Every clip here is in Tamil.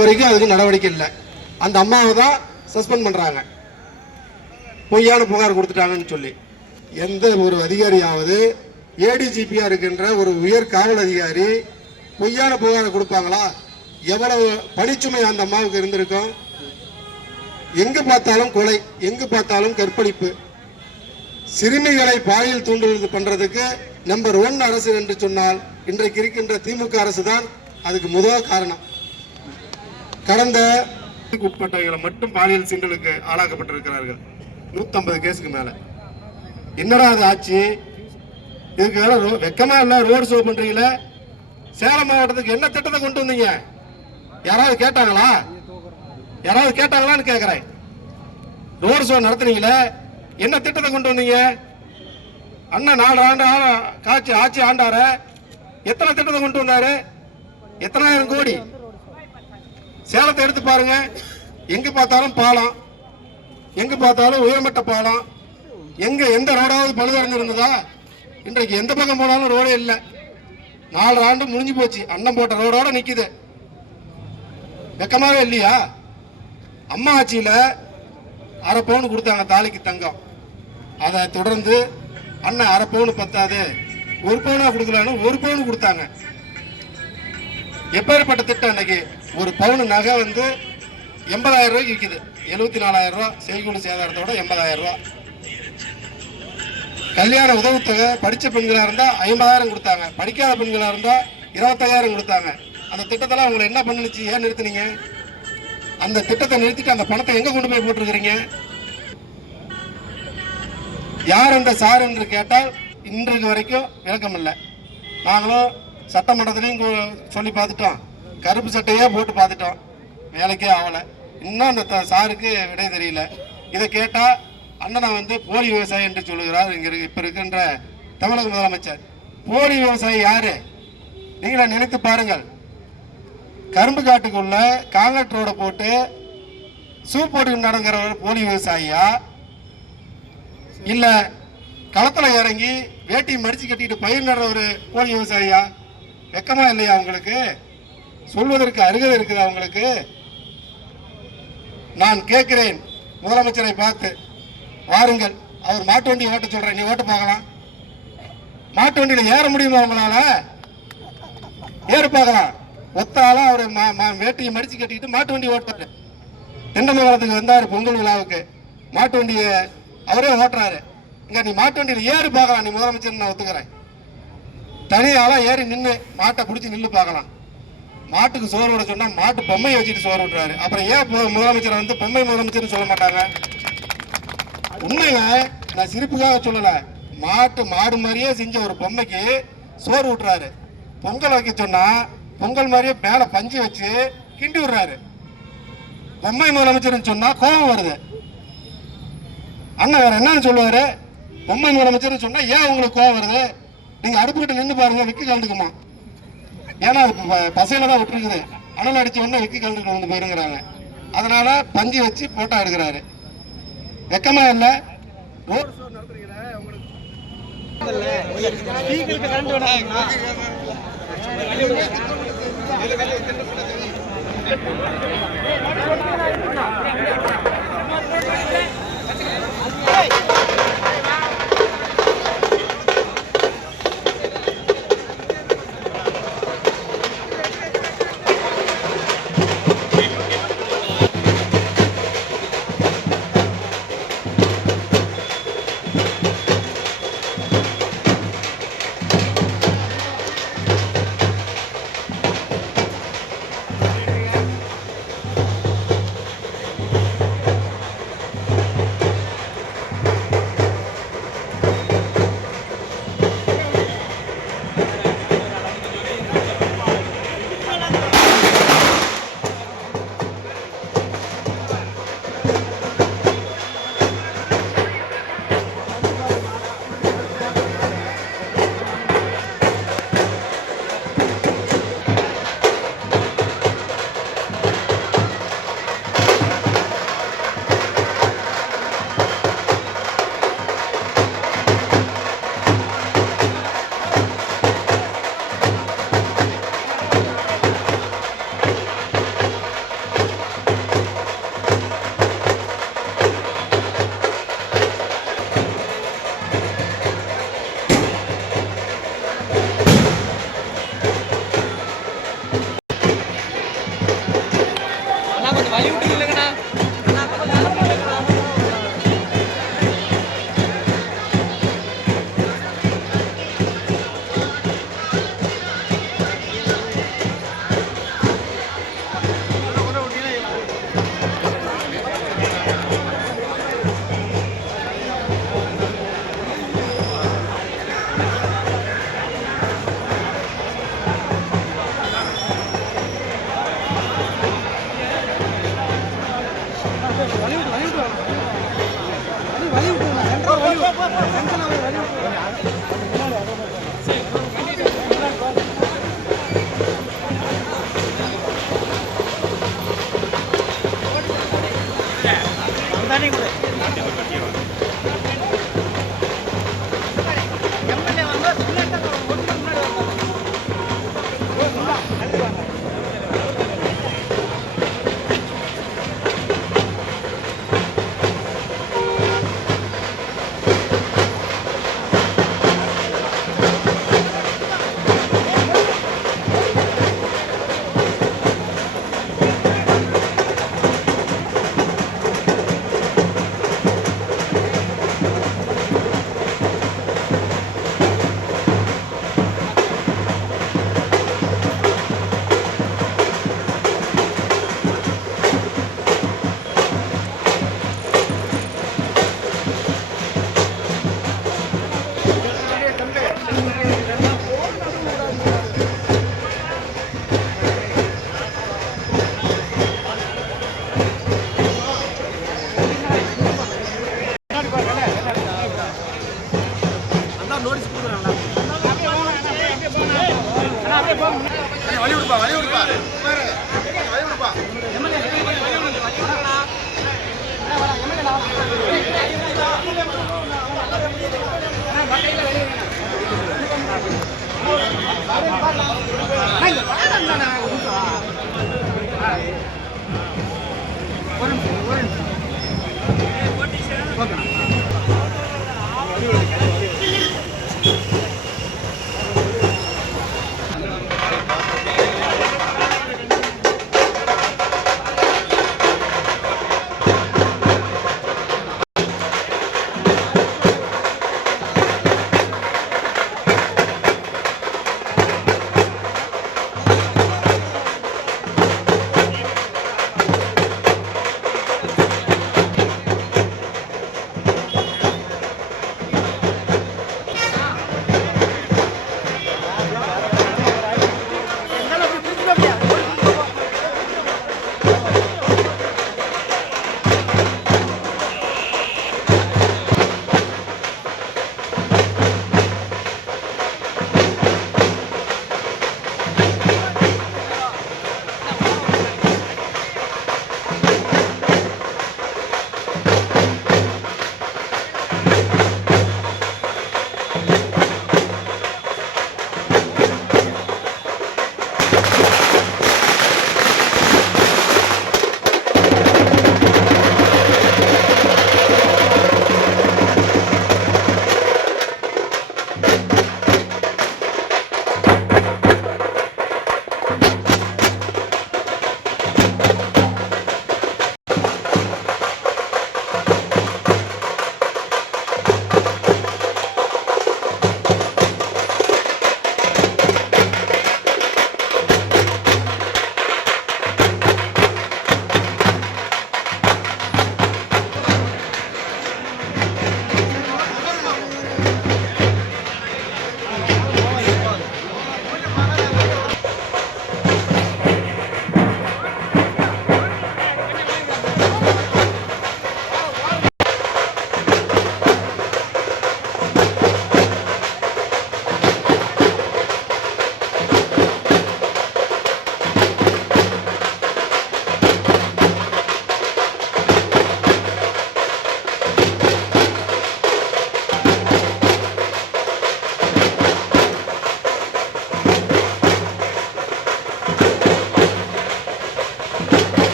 வரைக்கும் அதுக்கு நடவடிக்கை இல்லை. அந்த அம்மாவை தான் சஸ்பெண்ட் பண்றாங்க, பொய்யான புகார் கொடுத்துட்டாங்கன்னு சொல்லி. எந்த ஒரு அதிகாரியாவது ஏடிஜிபியா இருக்கின்ற ஒரு உயர் காவல் அதிகாரி பொய்யான புகாரை கொடுப்பாங்களா? எவ்வளவு பணிச்சுமை அந்த அம்மாவுக்கு இருந்திருக்கும். எங்கு பார்த்தாலும் கொலை, எங்கு பார்த்தாலும் கற்பழிப்பு, சிறுமிகளை பாலியல் தூண்டுதல் பண்றதுக்கு நம்பர் 1 அரசு என்று சொன்னால் இன்றைக்கு இருக்கின்ற திமுக அரசு தான் அதுக்கு முதல் காரணம். கடந்த உட்பட்டவர்களை மட்டும் பாலியல் சீண்டலுக்கு ஆளாக்கப்பட்டிருக்கிறார்கள் 150 கேஸுக்கு மேல. என்னடா அது ஆச்சு? இதுக்கு மேல வெக்கமா இல்ல? Road show பண்றீங்களே. சேலம் மாவட்டத்துக்கு என்ன திட்டத்தை கொண்டு வந்தீங்க? யாராவது கேட்டாங்களா? யாராவது கேட்டாங்களான்னு கேட்கிறேன். ரோடு ஷோ நடத்துனீங்களே, என்ன திட்டத்தை கொண்டு வந்தீங்க? அண்ணன் 4 ஆண்டு ஆட்சி ஆண்டார, எத்தனை திட்டத்தை கொண்டு வந்தாரு? எத்தனாயிரம் கோடி. சேலத்தை எடுத்து பாருங்க, எங்க பார்த்தாலும் பாலம், எங்க பார்த்தாலும் உயர்மட்ட பாலம். எங்க எந்த ரோடாவது பழுதடைஞ்சு இருந்ததா? இன்றைக்கு எந்த பக்கம் போனாலும் ரோடே இல்லை. 4 ஆண்டு முடிஞ்சு போச்சு, அண்ணன் போட்ட ரோடோட நிக்குது. வெக்கமாவே இல்லையா? அம்மா ஆட்சியில 1/2 பவுன் கொடுத்தாங்க தாலிக்கு தங்கம். அதை தொடர்ந்து அண்ணன் 1/2 பவுன் பத்தாது, 1 பவுனா கொடுக்கலான்னு 1 பவுன் கொடுத்தாங்க. எப்பேற்பட்ட திட்டம்! இன்னைக்கு 1 பவுன் நகை வந்து 80,000 ரூபாய்க்கு விற்குது. 74,000 ரூபாய் செய்கூலி சேதாரத்தோட 80,000 ரூபாய். கல்யாண உதவித்தொகை படிச்ச பெண்களா இருந்தா 50,000 கொடுத்தாங்க, படிக்காத பெண்களா இருந்தா 25,000 கொடுத்தாங்க. அந்த திட்டத்தெல்லாம் உங்களை என்ன பண்ணுச்சு? ஏன் நிறுத்தினீங்க? அந்த திட்டத்தை நிறுத்திட்டு அந்த பணத்தை எங்க கொண்டு போய் போட்டுருக்கிறீங்க? யார் அந்த சார் என்று கேட்டால் இன்றைக்கு வரைக்கும் விளக்கம் இல்லை. நாங்களும் சட்டமன்றத்திலையும் சொல்லி பார்த்துட்டோம், கருப்பு சட்டையே போட்டு பார்த்துட்டோம், வேலைக்கே ஆகலை. இன்னும் அந்த சாருக்கு விடை தெரியல. இதை கேட்டா அண்ணனை வந்து போலி விவசாயி என்று சொல்லுகிறார் இப்ப இருக்கின்ற தமிழக முதலமைச்சர். போலி விவசாயி யாரு? நீங்களா நினைத்து பாருங்கள். கரும்பு காட்டுக்குள்ள காங்கிரட் ரோட போட்டு சூப் போட்டு நடக்கிற ஒரு போலி விவசாயியா, இல்ல களத்துல இறங்கி வேட்டி மடிச்சு கட்டிட்டு பயிர் நடுற ஒரு போலி விவசாயியா? வெக்கமா இல்லையா உங்களுக்கு? சொல்வதற்கு அருகதை இருக்குதா உங்களுக்கு? நான் கேட்கிறேன் முதலமைச்சரை பார்த்து, வாருங்கள், அவர் மாட்டு வண்டி ஓட்ட சொல்றேன், நீ ஓட்ட பார்க்கலாம். மாட்டு வண்டியில ஏற முடியுமா உங்களால? ஏறு பார்க்கலாம். ஒத்தால அவர் வேட்டியை மடிச்சு கட்டிட்டு மாட்டு வண்டி ஓட்டுறாரு. தென்னமங்கலத்துக்கு வந்தாரு பொங்கல் விழாவுக்கு, மாட்டு வண்டியை அவரே ஓட்டுறாரு. இங்க நீ மாட்டு வண்டியில ஏறு பார்க்கலாம், நீ முதலமைச்சர் நான் ஒத்துக்கிறேன். தனியால ஏறி நின்று மாட்டை பிடிச்சி நின்று பார்க்கலாம். மாட்டுக்கு சோறு விட சொன்னா மாட்டு பொம்மையை வச்சுட்டு சோறு விட்டுறாரு. அப்புறம் ஏன் முதலமைச்சரை வந்து பொம்மை முதலமைச்சர்னு சொல்ல மாட்டாங்க? உண்மையில நான் சிரிப்புக்காக சொல்லல, மாடு மாதிரியே செஞ்ச ஒரு பொம்மைக்கு சோறு விட்டுறாரு. பொங்கல் வைக்க சொன்னா பொங்கல் மாதிரியே மேல பஞ்சு வச்சு கிண்டி விடுறாரு. பொம்மை முதலமைச்சர்னு சொன்னா கோபம் வருது. அண்ணன் வேற என்னன்னு சொல்லுவாரு? பொம்மை முதலமைச்சர்னு சொன்னா ஏன் உங்களுக்கு கோபம் வருது? நீங்க அடுப்புக்கிட்ட நின்று பாருங்க, விக்கு கலந்துக்குமா. ஏன்னா பசையில தான் விட்டுருக்குது, அனல் அடிச்ச உடனே விக்கு கலந்துக்கு வந்து போயிருங்கிறாங்க. அதனால பஞ்சு வச்சு போட்டோ எடுக்கிறாரு. வெக்கமா இல்ல? ரோடு ஷோ நடத்துறீங்களே உங்களுக்கு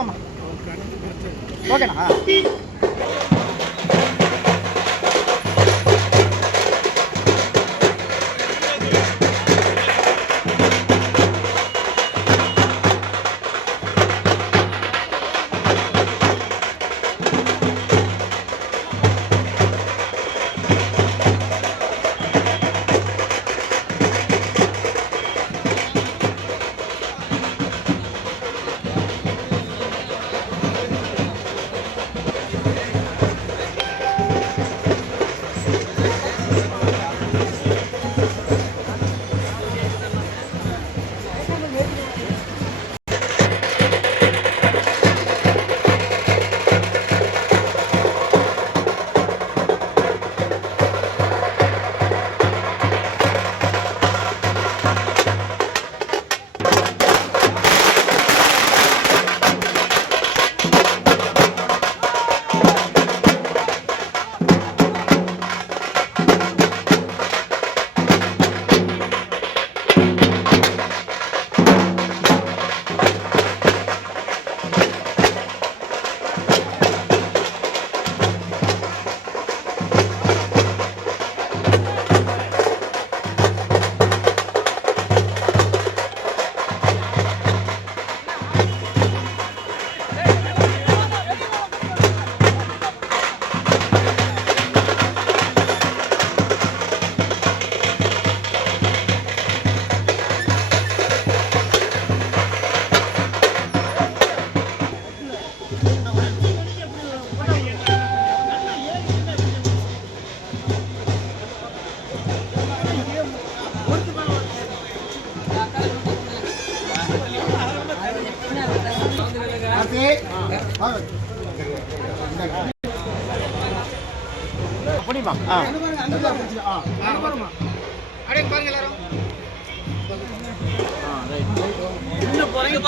வாமா. ஓகேண்ணா. புரியுமா? அப்படியே பாருங்க எல்லாரும். இன்னும் போறீங்க.